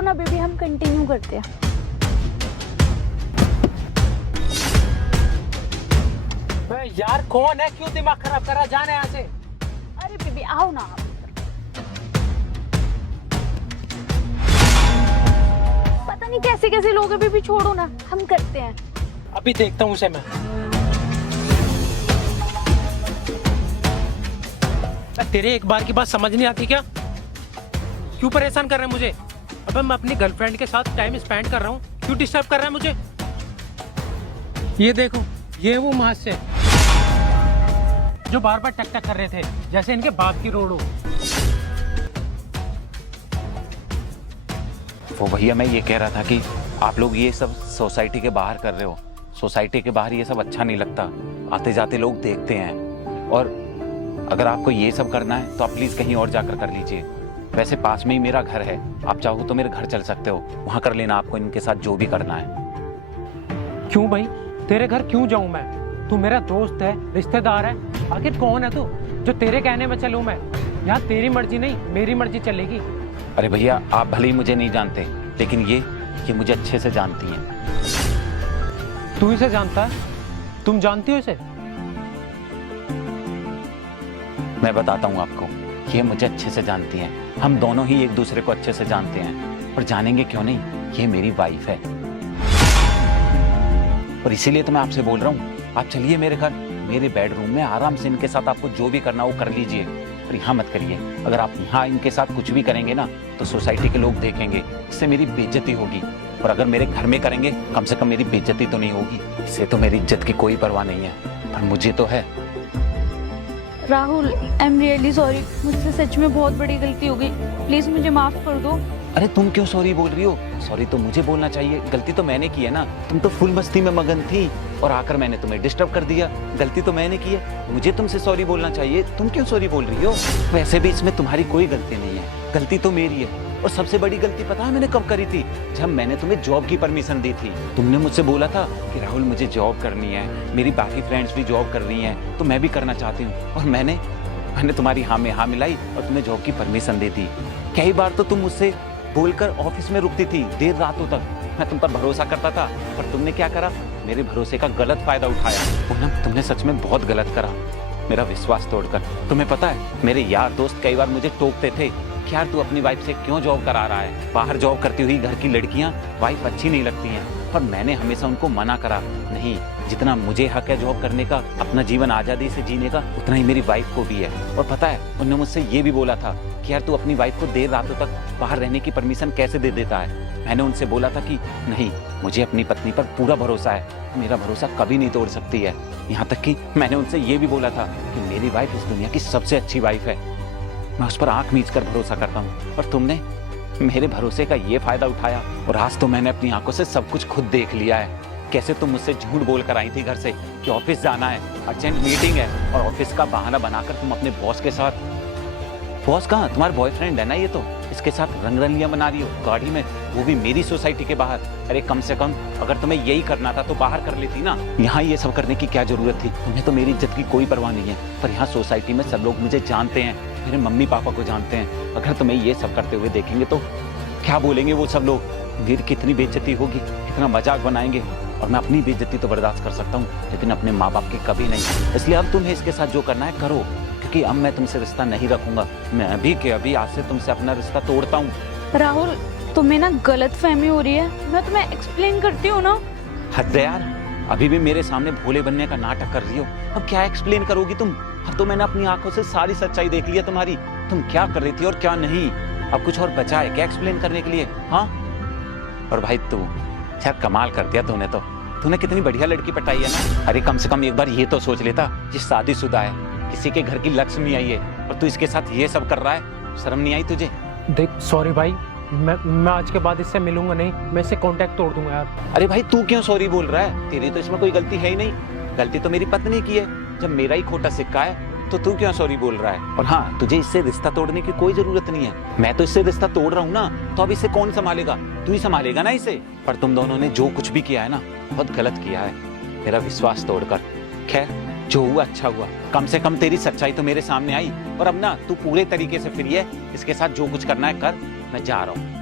छोड़ो ना बेबी, हम कंटिन्यू करते हैं। यार कौन है, क्यों दिमाग खराब करा, जाने यहाँ से। अरे बेबी आओ ना। पता नहीं कैसे कैसे लोग हैं बेबी, छोड़ो ना, हम करते हैं। अभी देखता हूँ उसे मैं। तेरे एक बार की बात समझ नहीं आती क्या? क्यों परेशान कर रहा है मुझे? अबे मैं अपनी गर्लफ्रेंड के साथ टाइम स्पेंड कर रहा हूँ, क्यों डिस्टर्ब कर रहा है मुझे? ये देखो, ये वो महाशय जो बार बार टक टक कर रहे थे, जैसे इनके बाप की रोड हो। वो भैया मैं ये कह रहा था कि आप लोग ये सब सोसाइटी के बाहर कर रहे हो। सोसाइटी के बाहर ये सब अच्छा नहीं लगता, आते जाते लोग देखते हैं। और अगर आपको ये सब करना है तो आप प्लीज कहीं और जाकर कर लीजिए। वैसे पास में ही मेरा घर है, आप चाहो तो मेरे घर चल सकते हो, वहां कर लेना आपको इनके साथ जो भी करना है। क्यों भाई, तेरे घर क्यों जाऊं मैं? तू मेरा दोस्त है, रिश्तेदार है, आखिर कौन है तू जो तेरे कहने में चलूं मैं? यहाँ तेरी मर्जी नहीं, मेरी मर्जी चलेगी। अरे भैया आप भले ही मुझे नहीं जानते, लेकिन ये मुझे अच्छे से जानती हैं। तू इसे जानता है? तुम जानती हो इसे? मैं बताता हूँ आपको, ये मुझे अच्छे से जानती हैं। हम दोनों ही एक दूसरे को अच्छे से जानते हैं, और जानेंगे क्यों नहीं, ये मेरी वाइफ है। और इसीलिए तो मैं आपसे बोल रहा हूँ, आप चलिए मेरे घर, मेरे बेडरूम में आराम से इनके साथ आपको जो भी करना हो कर लीजिए, और यहाँ मत करिए। अगर आप यहाँ इनके साथ कुछ भी करेंगे ना तो सोसाइटी के लोग देखेंगे, इससे मेरी बेइज्जती होगी। और अगर मेरे घर में करेंगे, कम से कम मेरी बेइज्जती तो नहीं होगी। इससे तो मेरी इज्जत की कोई परवाह नहीं है, पर मुझे तो है। Rahul I am really sorry, मुझसे सच में बहुत बड़ी गलती हो गई, प्लीज मुझे माफ कर दो। अरे तुम क्यों सॉरी बोल रही हो? सॉरी तो मुझे बोलना चाहिए, गलती तो मैंने की है ना। तुम तो फुल मस्ती में मगन थी और आकर मैंने तुम्हें डिस्टर्ब कर दिया। गलती तो मैंने की है, मुझे तुमसे सॉरी बोलना चाहिए। तुम क्यों सॉरी बोल रही हो? वैसे भी इसमें तुम्हारी कोई गलती नहीं है, गलती तो मेरी है। और सबसे बड़ी गलती पता है मैंने कब करी थी? जब मैंने तुम्हें जॉब की परमिशन दी थी। तुमने मुझसे बोला था कि राहुल मुझे जॉब करनी है, मेरी बाकी फ्रेंड्स भी जॉब कर रही हैं, तो मैं भी करना चाहती हूँ। और मैंने तुम्हारी हाँ में हाँ मिलाई और तुम्हें जॉब की परमिशन दे दी। कई बार तो तुम मुझसे बोलकर ऑफिस में रुकती थी देर रातों तक। मैं तुम पर भरोसा करता था, पर तुमने क्या करा? मेरे भरोसे का गलत फायदा उठाया। पूनम तुमने सच में बहुत गलत करा, मेरा विश्वास तोड़कर। तुम्हें पता है मेरे यार दोस्त कई बार मुझे टोकते थे कि यार तू अपनी वाइफ से क्यों जॉब करा रहा है? बाहर जॉब करती हुई घर की लड़कियां वाइफ अच्छी नहीं लगती हैं। पर मैंने हमेशा उनको मना करा, नहीं, जितना मुझे हक है जॉब करने का, अपना जीवन आजादी से जीने का, उतना ही मेरी वाइफ को भी है। और पता है उन्होंने मुझसे ये भी बोला था कि यार तू अपनी वाइफ को देर रातों तक बाहर रहने की परमिशन कैसे दे देता है? मैंने उनसे बोला था कि नहीं, मुझे अपनी पत्नी पर पूरा भरोसा है, मेरा भरोसा कभी नहीं तोड़ सकती है। यहाँ तक कि मैंने उनसे ये भी बोला था कि मेरी वाइफ इस दुनिया की सबसे अच्छी वाइफ है, मैं उस पर आंख मीच कर भरोसा करता हूँ। और तुमने मेरे भरोसे का ये फायदा उठाया, और आज तो मैंने अपनी आंखों से सब कुछ खुद देख लिया है। कैसे तुम मुझसे झूठ बोल कर आई थी घर से कि ऑफिस जाना है, अर्जेंट मीटिंग है, और ऑफिस का बहाना बनाकर तुम अपने बॉस के साथ, बॉस कहाँ, तुम्हारा बॉयफ्रेंड है ना ये तो, इसके साथ रंगरलियां बना रही हो गाड़ी में, वो भी मेरी सोसाइटी के बाहर। अरे कम से कम अगर तुम्हें यही करना था तो बाहर कर लेती ना, यहाँ ये सब करने की क्या जरूरत थी? तुम्हें तो मेरी इज्जत की कोई परवाह नहीं है, पर यहाँ सोसाइटी में सब लोग मुझे जानते हैं, मेरे मम्मी पापा को जानते हैं। अगर तुम्हें ये सब करते हुए देखेंगे तो क्या बोलेंगे वो सब लोग? मेरी कितनी बेइज्जती होगी, कितना मजाक बनाएंगे। और मैं अपनी बेइज्जती तो बर्दाश्त कर सकता हूँ, लेकिन अपने माँ बाप की कभी नहीं। इसलिए अब तुम्हें इसके साथ जो करना है करो, क्योंकि अब मैं तुमसे रिश्ता नहीं रखूंगा। मैं अभी के अभी आज से तुमसे अपना रिश्ता तोड़ता हूँ। राहुल तुम्हें ना गलत फहमी हो रही है, मैं तुम्हें एक्सप्लेन करती हूँ ना। हद है यार, अभी भी मेरे सामने भोले बनने का नाटक कर रही हो। अब क्या एक्सप्लेन करोगी तुम? अब तो मैंने अपनी आंखों से सारी सच्चाई देख ली है तुम्हारी, तुम क्या कर रही थी और क्या नहीं। अब कुछ और बचा है क्या एक्सप्लेन करने के लिए? हाँ। और भाई तू यार कमाल कर दिया तूने कितनी बढ़िया लड़की पटाई है ना। अरे कम से कम एक बार ये तो सोच लेता, ये शादीशुदा है, किसी के घर की लक्ष्मी आई है, और तू इसके साथ ये सब कर रहा है, शर्म नहीं आई तुझे? देख सॉरी भाई, मैं आज के बाद इससे मिलूंगा नहीं, मैं इससे कांटेक्ट तोड़ दूंगा यार। अरे भाई तू क्यों सॉरी बोल रहा है? तेरी तो इसमें कोई गलती है ही नहीं, गलती तो मेरी पत्नी की है। जब मेरा ही खोटा सिक्का है तो तू क्यों सॉरी बोल रहा है? और हाँ, तुझे इससे रिश्ता तोड़ने की कोई जरूरत नहीं है, मैं तो इससे रिश्ता तोड़ रहा हूँ ना, तो अब इसे कौन संभालेगा? तू ही संभालेगा ना इसे। पर तुम दोनों ने जो कुछ भी किया है ना, बहुत गलत किया है, मेरा विश्वास तोड़कर। खैर जो हुआ अच्छा हुआ, कम से कम तेरी सच्चाई तो मेरे सामने आई। और अब ना तू पूरे तरीके से फ्री है, इसके साथ जो कुछ करना है कर, मैं जा रहा हूँ।